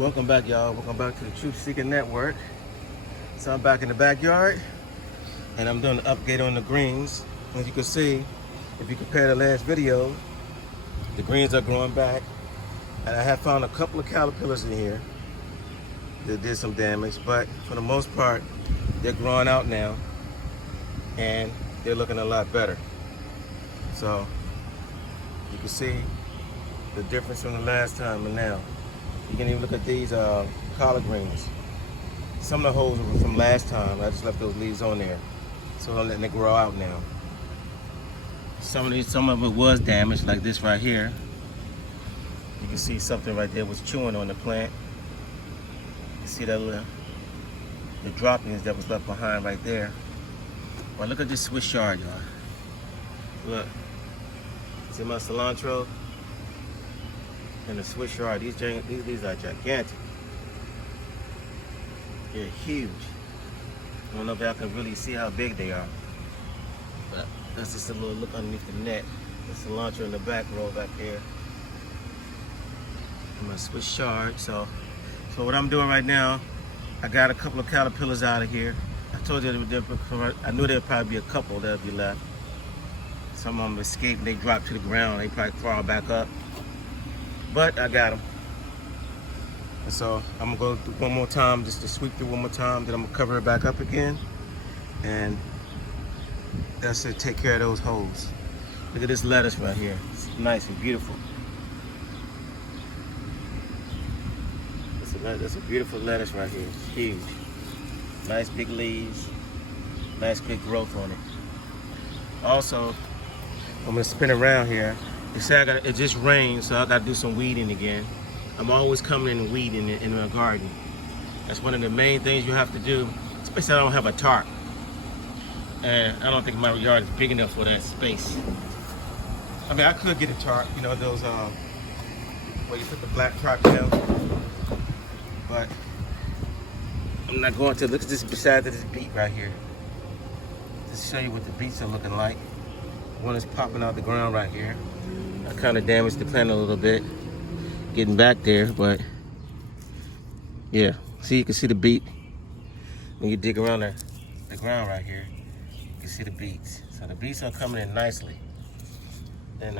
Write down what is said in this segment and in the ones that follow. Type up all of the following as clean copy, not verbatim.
Welcome back, y'all. Welcome back to the Truth Seeker Network. So I'm back in the backyard, and I'm doing an update on the greens. As you can see, if you compare the last video, the greens are growing back. And I have found a couple of caterpillars in here that did some damage, but for the most part, they're growing out now, and they're looking a lot better. So you can see the difference from the last time and now. You can even look at these collard greens. Some of the holes were from last time. I just left those leaves on there, so I'm letting it grow out now. Some of it was damaged, like this right here. You can see something right there was chewing on the plant. You see that the droppings that was left behind right there. Well, look at this Swiss chard, y'all. Look, see my cilantro and the Swiss chard. These are gigantic. They're huge. I don't know if y'all can really see how big they are, but that's just a little look underneath the net. The cilantro in the back row back here. And my Swiss chard. So what I'm doing right now, I got a couple of caterpillars out of here. I told you I knew there'd probably be a couple that'd be left. Some of them escaped, they dropped to the ground. They probably crawl back up. But I got them. And so I'm gonna go through one more time, just to sweep through one more time, then I'm gonna cover it back up again. And that's it, take care of those holes. Look at this lettuce right here. It's nice and beautiful. That's a beautiful lettuce right here. It's huge. Nice big leaves. Nice big growth on it. Also, I'm gonna spin around here. You say it just rained, so I gotta do some weeding again. I'm always coming in and weeding in my garden. That's one of the main things you have to do, especially I don't have a tarp. And I don't think my yard is big enough for that space. I mean, I could get a tarp, you know, those, where you put the black tarp down. But I'm not going to. Look at this beside this beet right here. Just show you what the beets are looking like. One is popping out the ground right here. I kind of damaged the plant a little bit getting back there, but yeah. See, you can see the beet when you dig around the ground right here. You can see the beets. So the beets are coming in nicely. And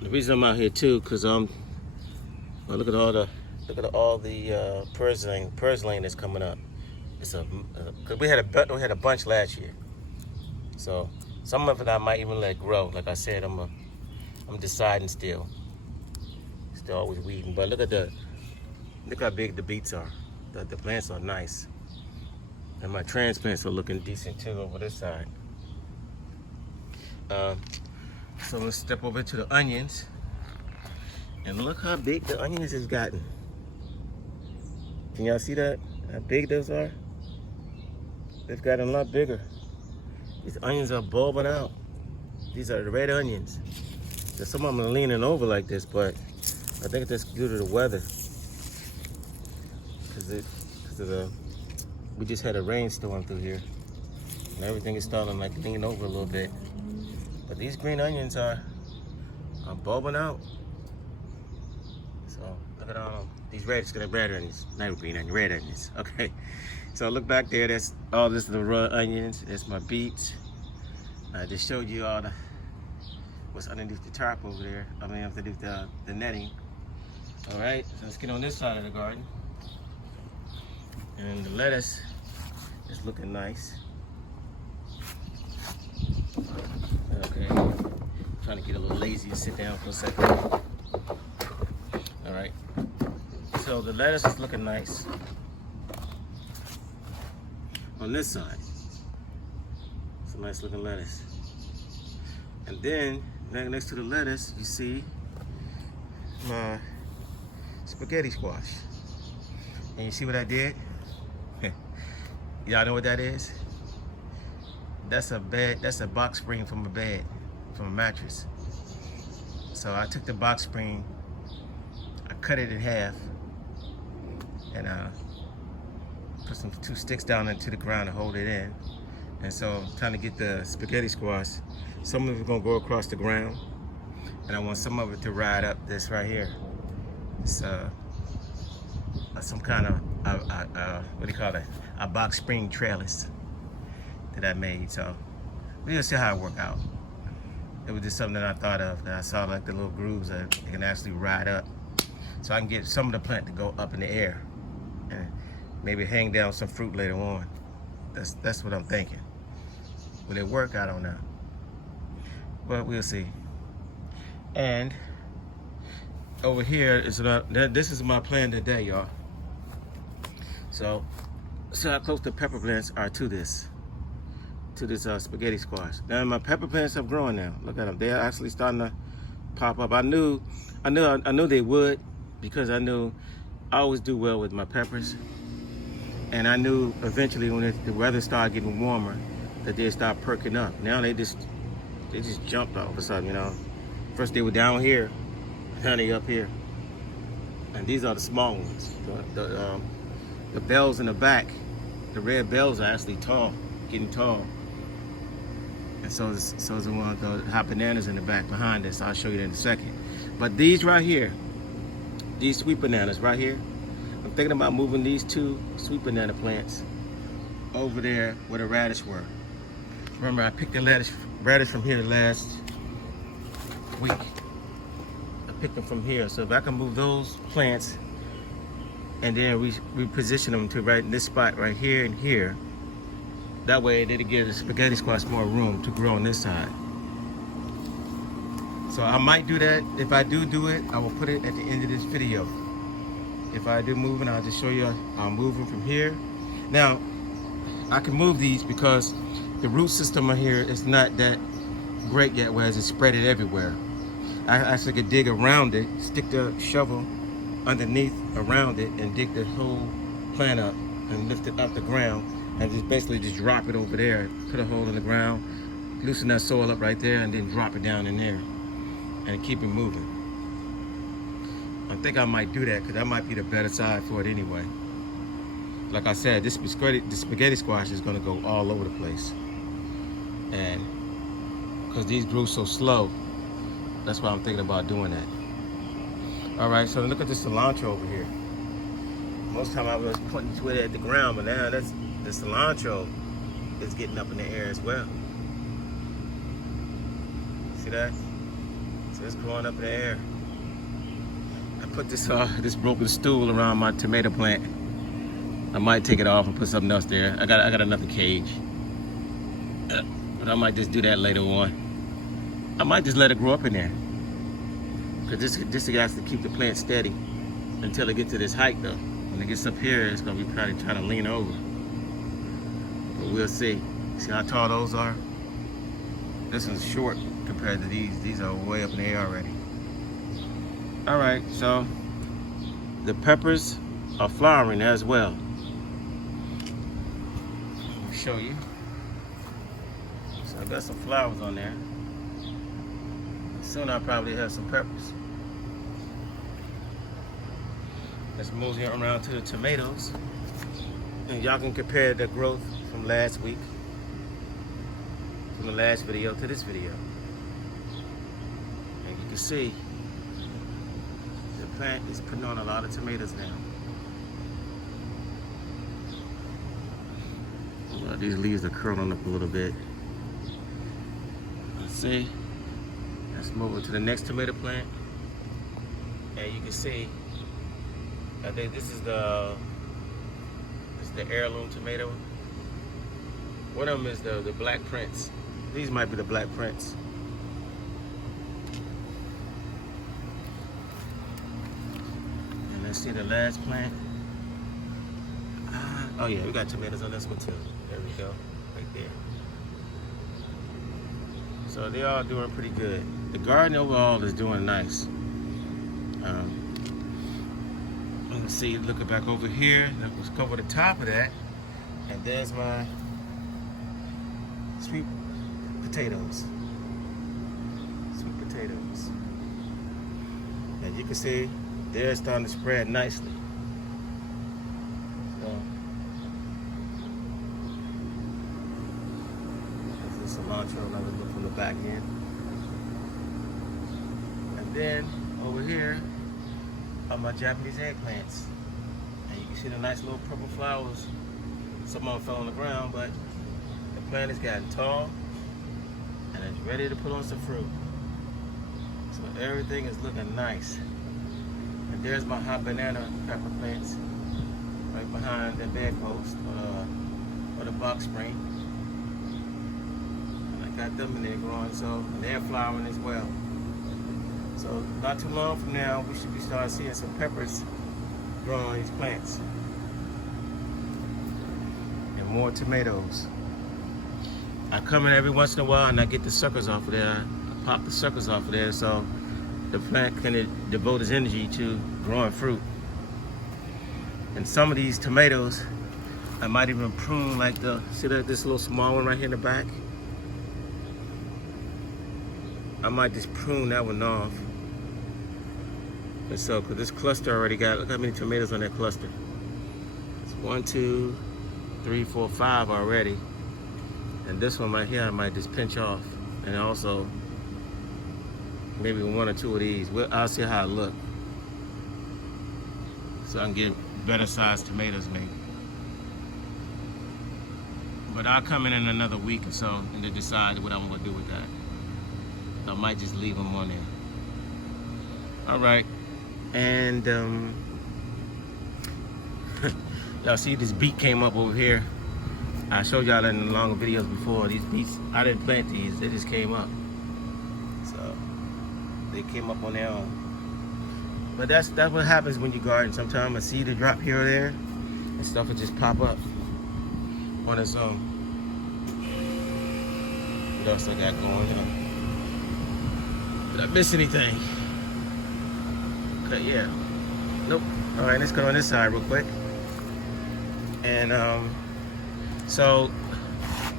the reason I'm out here too, cause well, look at all the purslane that's coming up. It's cause we had a bunch last year. So some of it I might even let grow. Like I said, I'm deciding still. Still always weeding. But look how big the beets are. The plants are nice. And my transplants are looking decent too over this side. So let's step over to the onions. And look how big the onions has gotten. Can y'all see that? How big those are? They've gotten a lot bigger. These onions are bulbing out. These are the red onions. So some of them are leaning over like this, but I think that's due to the weather. We just had a rainstorm through here, and everything is starting like leaning over a little bit. But these green onions are bulbing out. So look at all these red onions, not green onions, red onions. Okay. So look back there. That's all this is the raw onions. That's my beets. I just showed you all what's underneath the tarp over there. I mean, underneath the netting. All right. So let's get on this side of the garden. And the lettuce is looking nice. Okay. Trying to get a little lazy and sit down for a second. All right. So the lettuce is looking nice. On this side, it's a nice looking lettuce. And then next to the lettuce, you see my spaghetti squash. And you see what I did? Y'all know what that is? That's a box spring from a bed, from a mattress. So I took the box spring, I cut it in half, and put two sticks down into the ground to hold it in. And so I'm trying to get the spaghetti squash. Some of it's gonna go across the ground, and I want some of it to ride up this right here. It's some kind of what do you call it? A box spring trellis that I made. So we'll see how it work out. It was just something that I thought of. That I saw like the little grooves that you can actually ride up, so I can get some of the plant to go up in the air, and maybe hang down some fruit later on. That's what I'm thinking. Will it work? I don't know, but we'll see. And over here is this is my plan today, y'all. So how close the pepper plants are to this spaghetti squash. Now my pepper plants have grown now. Look at them. They're actually starting to pop up. I knew they would, because I knew I always do well with my peppers. And I knew eventually when the weather started getting warmer that they'd start perking up. Now they just jumped all of a sudden, you know. First they were down here, now they up here. And these are the small ones. The bells in the back, the red bells are actually tall, getting tall. And so is the one with the hot bananas in the back behind us. I'll show you that in a second. But these right here, these sweet bananas right here, I'm thinking about moving these 2 sweet banana plants over there where the radish were. Remember, I picked the radish from here last week. I picked them from here. So if I can move those plants and then reposition them to right in this spot right here and here, that way it'll give the spaghetti squash more room to grow on this side. So I might do that. If I do it, I will put it at the end of this video. If I do moving, I'll just show you I'll move them from here. Now, I can move these because the root system here is not that great yet, whereas it's spread it everywhere. I actually could dig around it, stick the shovel underneath around it, and dig the whole plant up and lift it off the ground, and just basically just drop it over there, put a hole in the ground, loosen that soil up right there, and then drop it down in there and keep it moving. I think I might do that because that might be the better side for it anyway. Like I said, this spaghetti squash is going to go all over the place, and because these grew so slow, that's why I'm thinking about doing that. All right, so look at the cilantro over here. Most time I was pointing to it at the ground, but now the cilantro is getting up in the air as well. See that? So it's growing up in the air. I put this broken stool around my tomato plant. I might take it off and put something else there. I got another cage, but I might just do that later on. I might just let it grow up in there, because this has to keep the plant steady until it gets to this height though. When it gets up here, it's gonna be probably trying to lean over. But we'll see. See how tall those are? This one's short compared to these. These are way up in the air already. All right, so the peppers are flowering as well. Let me show you. So I got some flowers on there. Soon I'll probably have some peppers. Let's move here around to the tomatoes. And y'all can compare the growth from last week, from the last video to this video. And you can see the plant is putting on a lot of tomatoes now. Well, these leaves are curling up a little bit. Let's see. Let's move over to the next tomato plant. And you can see, I think this is the heirloom tomato. One of them is the Black Prince. These might be the Black Prince. And let's see the last plant. Oh yeah, we got tomatoes on this one too. There we go, right there. So they are doing pretty good. The garden overall is doing nice. Let's see, looking back over here, let's cover the top of that. And there's my sweet potatoes. Sweet potatoes. And you can see they're starting to spread nicely. So, there's the cilantro, another look from the back end. And then over here are my Japanese eggplants. And you can see the nice little purple flowers. Some of them fell on the ground, but the plant has gotten tall and it's ready to put on some fruit. So everything is looking nice. And there's my hot banana pepper plants right behind the bedpost or the box spring. And I got them in there growing, so they're flowering as well. So not too long from now, we should be starting seeing some peppers growing on these plants. And more tomatoes. I come in every once in a while and I get the suckers off of there. I pop the suckers off of there so the plant can devote its energy to growing fruit. And some of these tomatoes, I might even prune, like see this little small one right here in the back? I might just prune that one off. And so, because this cluster already got, look how many tomatoes on that cluster. It's 1, 2, 3, 4, 5 already. And this one right here, I might just pinch off. And also, maybe 1 or 2 of these. I'll see how it look. So I can get better sized tomatoes maybe. But I'll come in another week or so and then decide what I'm gonna do with that. I might just leave them on there. All right. And y'all see this beet came up over here. I showed y'all that in the longer videos before. These beets, I didn't plant these, they just came up. So they came up on their own. But that's what happens when you garden. Sometimes a seed will drop here or there and stuff will just pop up on its own. What else I got going on? Did I miss anything? Okay, yeah. Nope. All right, let's go on this side real quick. And so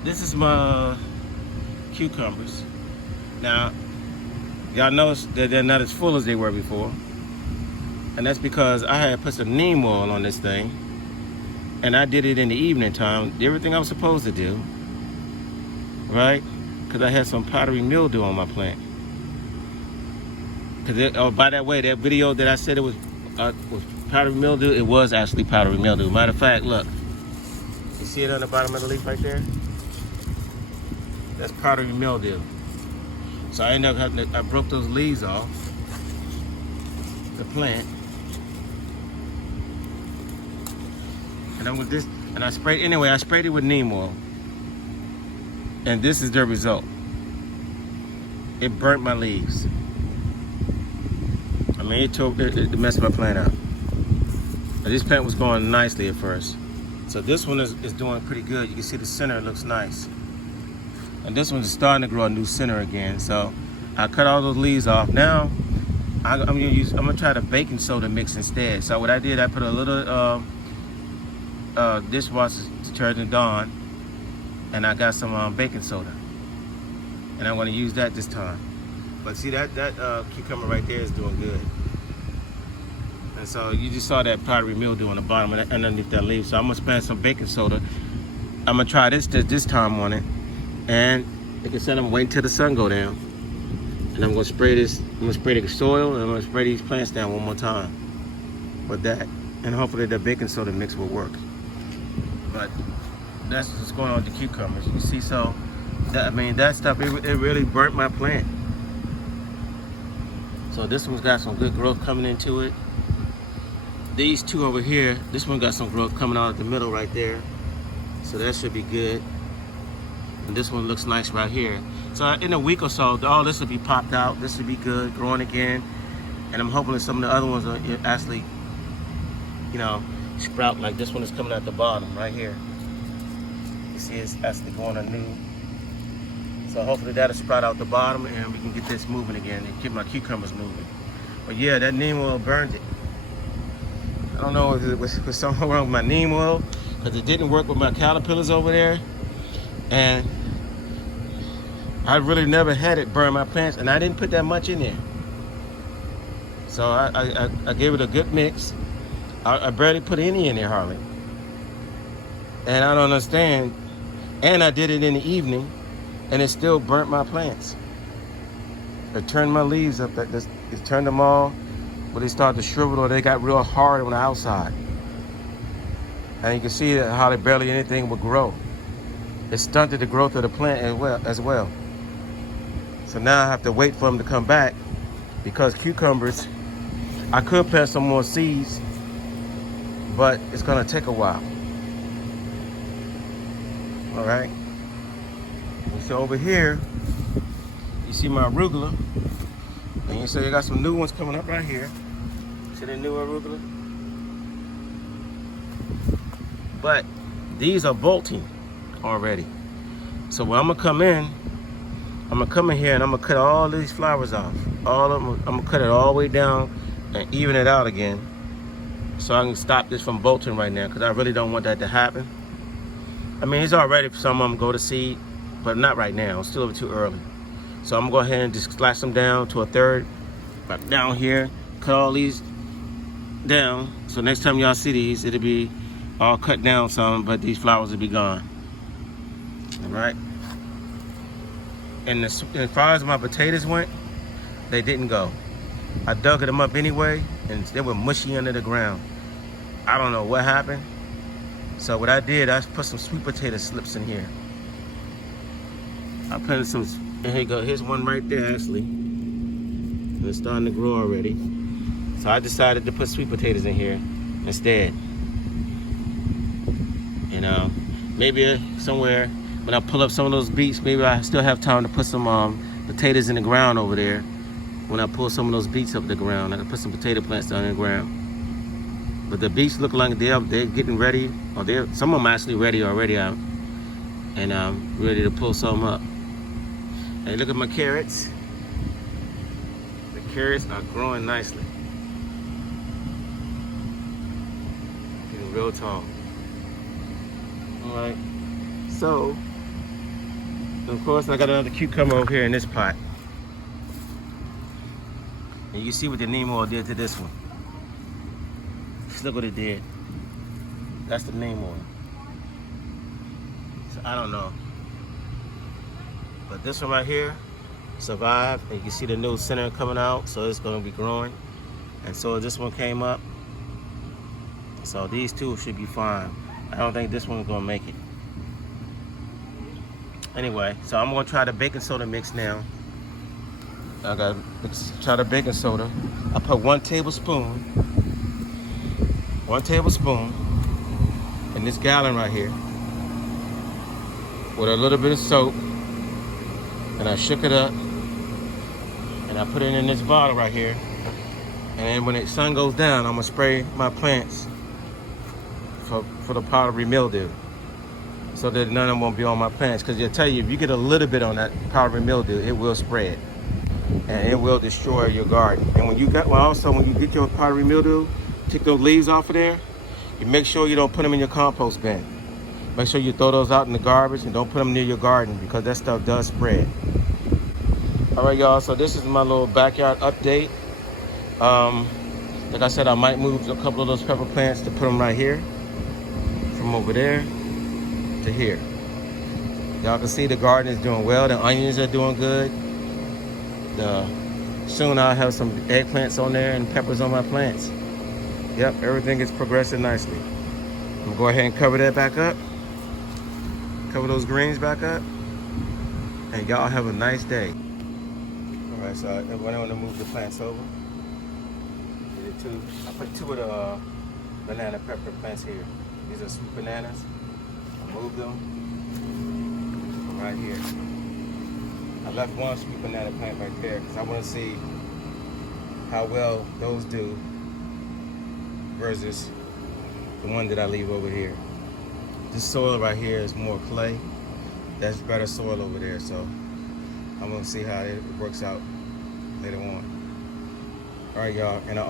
this is my cucumbers. Now, y'all notice that they're not as full as they were before. And that's because I had put some neem oil on this thing. And I did it in the evening time. Everything I was supposed to do. Right? Because I had some powdery mildew on my plant. Because by that way, that video that I said it was powdery mildew, it was actually powdery mildew. Matter of fact, look. You see it on the bottom of the leaf right there? That's powdery mildew. So I ended up having to, I broke those leaves off the plant. And I'm with this, and I sprayed it with neem oil. And this is the result. It burnt my leaves. I mean, it messed my plant up. This plant was going nicely at first. So this one is doing pretty good. You can see the center looks nice. And this one's starting to grow a new center again. So I cut all those leaves off. Now I'm gonna try the baking soda mix instead. So what I did, I put a little dishwasher detergent Dawn, and I got some baking soda. And I'm gonna use that this time. But see that cucumber right there is doing good. And so you just saw that powdery mildew on the bottom and underneath that leaf. So I'm gonna spray some baking soda. I'm gonna try this time on it. And like I said, I'm waiting till the sun go down. And I'm gonna spray this, I'm gonna spray the soil and I'm gonna spray these plants down one more time with that. And hopefully the baking soda mix will work. But that's what's going on with the cucumbers. You see, so that stuff, it really burnt my plant. So this one's got some good growth coming into it. These two over here, this one got some growth coming out of the middle right there. So that should be good. And this one looks nice right here. So in a week or so, all this will be popped out. This will be good, growing again. And I'm hoping that some of the other ones will actually, sprout. Like this one is coming at the bottom right here. You see it's actually going anew. So hopefully that'll sprout out the bottom and we can get this moving again and keep my cucumbers moving. But yeah, that neem oil burned it. I don't know if it was something wrong with my neem oil, because it didn't work with my caterpillars over there. And I really never had it burn my plants, and I didn't put that much in there. So I gave it a good mix. I barely put any in there hardly. And I don't understand. And I did it in the evening, and it still burnt my plants. It turned my leaves up. It turned them all, but they started to shrivel or they got real hard on the outside. And you can see how barely anything will grow. It stunted the growth of the plant as well. So now I have to wait for them to come back, because cucumbers, I could plant some more seeds, but it's gonna take a while. All right. So over here, you see my arugula, and you see you got some new ones coming up right here. See the new arugula? But these are bolting already. So when I'm gonna come in here and I'm gonna cut all these flowers off. All of them, I'm gonna cut it all the way down and even it out again, so I can stop this from bolting right now, because I really don't want that to happen. I mean, it's already some of them go to seed, but not right now. It's still a little too early. So I'm gonna go ahead and just slash them down to a third, like down here, cut all these down. So next time y'all see these, it'll be all cut down some, but these flowers will be gone. All right. And as far as my potatoes went, they didn't go. I dug them up anyway, and they were mushy under the ground. I don't know what happened. So what I did, I put some sweet potato slips in here. I planted some, and here you go, here's one right there actually. And it's starting to grow already. So I decided to put sweet potatoes in here instead. You know, maybe somewhere when I pull up some of those beets, maybe I still have time to put some potatoes in the ground over there. When I pull some of those beets up the ground, I can put some potato plants down in the ground. But the beets look like they're getting ready, or some of them actually ready already out, and I'm ready to pull some up. Hey, look at my carrots. The carrots are growing nicely, getting real tall. All right, so of course I got another cucumber over here in this pot, and you see what the neem oil did to this one. Look what it did. That's the neem oil. So I don't know, but this one right here survived, and you can see the new center coming out, so it's going to be growing. And so this one came up, so these two should be fine. I don't think this one's going to make it. Anyway, so I'm going to try the baking soda mix now. I got to try the baking soda. I put 1 tablespoon in this gallon right here with a little bit of soap, and I shook it up and I put it in this bottle right here. And then when the sun goes down, I'm gonna spray my plants for the powdery mildew, so that none of them won't be on my plants. Because they'll tell you, if you get a little bit on that powdery mildew, it will spread and it will destroy your garden. And when you get your powdery mildew, take those leaves off of there, you make sure you don't put them in your compost bin. Make sure you throw those out in the garbage and don't put them near your garden, because that stuff does spread. All right, y'all, so this is my little backyard update. Like I said, I might move a couple of those pepper plants to put them right here, from over there to here. Y'all can see the garden is doing well. The onions are doing good. Soon I'll have some eggplants on there and peppers on my plants. Yep, everything is progressing nicely. I'm gonna go ahead and cover that back up. Cover those greens back up. And y'all have a nice day. All right, so I want to move the plants over. I put 2 of the banana pepper plants here. These are sweet bananas. I moved them from right here. I left 1 sweet banana plant right there because I want to see how well those do versus the one that I leave over here. This soil right here is more clay. That's better soil over there, so I'm gonna see how it works out later on. All right, y'all, and I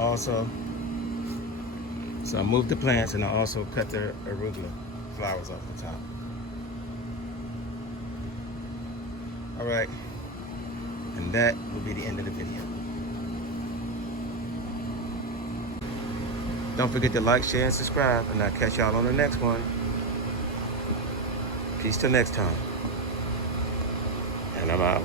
moved the plants, and I also cut the arugula flowers off the top. All right, and that will be the end of the video. Don't forget to like, share, and subscribe, and I'll catch y'all on the next one. Peace till next time. And I'm out.